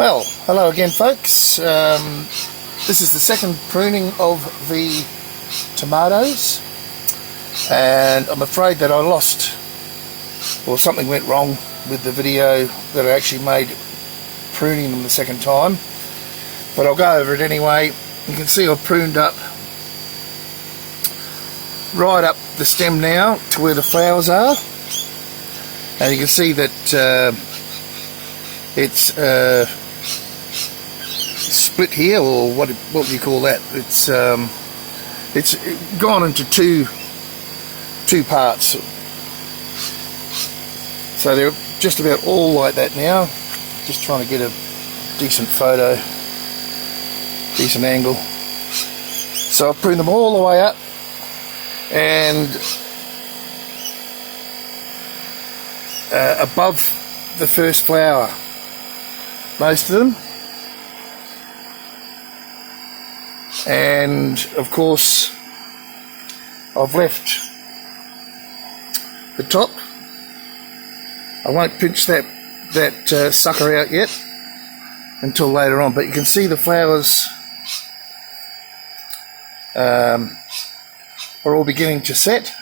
Well, hello again, folks. This is the second pruning of the tomatoes, and I'm afraid that I lost, or something went wrong with the video that I actually made pruning them the second time, but I'll go over it anyway. You can see I've pruned up right up the stem now to where the flowers are, and you can see that it's split here, or what do you call that? It's gone into two parts, so they're just about all like that now. Just trying to get a decent photo, decent angle. So I've pruned them all the way up, and above the first flower, most of them, and of course I've left the top. I won't pinch that sucker out yet until later on, but you can see the flowers are all beginning to set,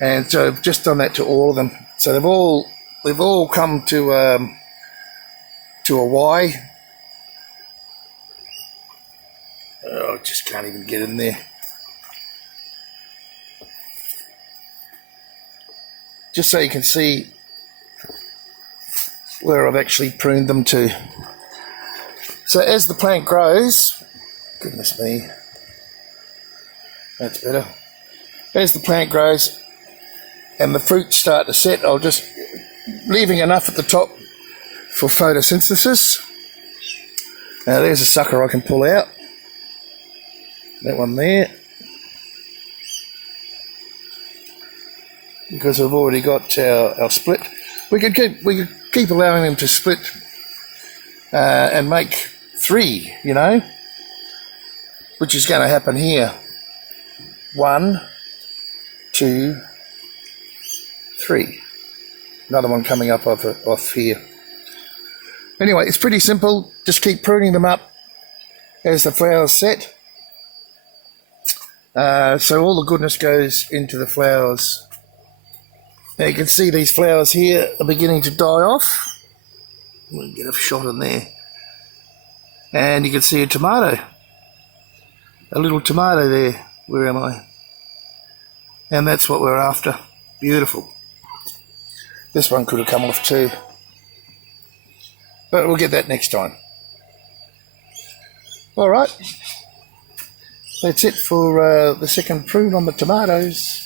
and so I've just done that to all of them. So they've all come to a Y. Oh, I just can't even get in there. Just so you can see where I've actually pruned them to. So as the plant grows, goodness me, that's better. As the plant grows and the fruits start to set, I'll just leaving enough at the top for photosynthesis. Now there's a sucker I can pull out. That one there. Because we've already got our split. We could keep allowing them to split and make three, you know, which is going to happen here. 1, 2, 3. Another one coming up off here. Anyway, it's pretty simple. Just keep pruning them up as the flowers set. So all the goodness goes into the flowers. Now you can see these flowers here are beginning to die off. We'll get a shot in there. And you can see a tomato. A little tomato there. Where am I? And that's what we're after. Beautiful. This one could have come off too, but we'll get that next time. Alright. That's it for the second prune on the tomatoes.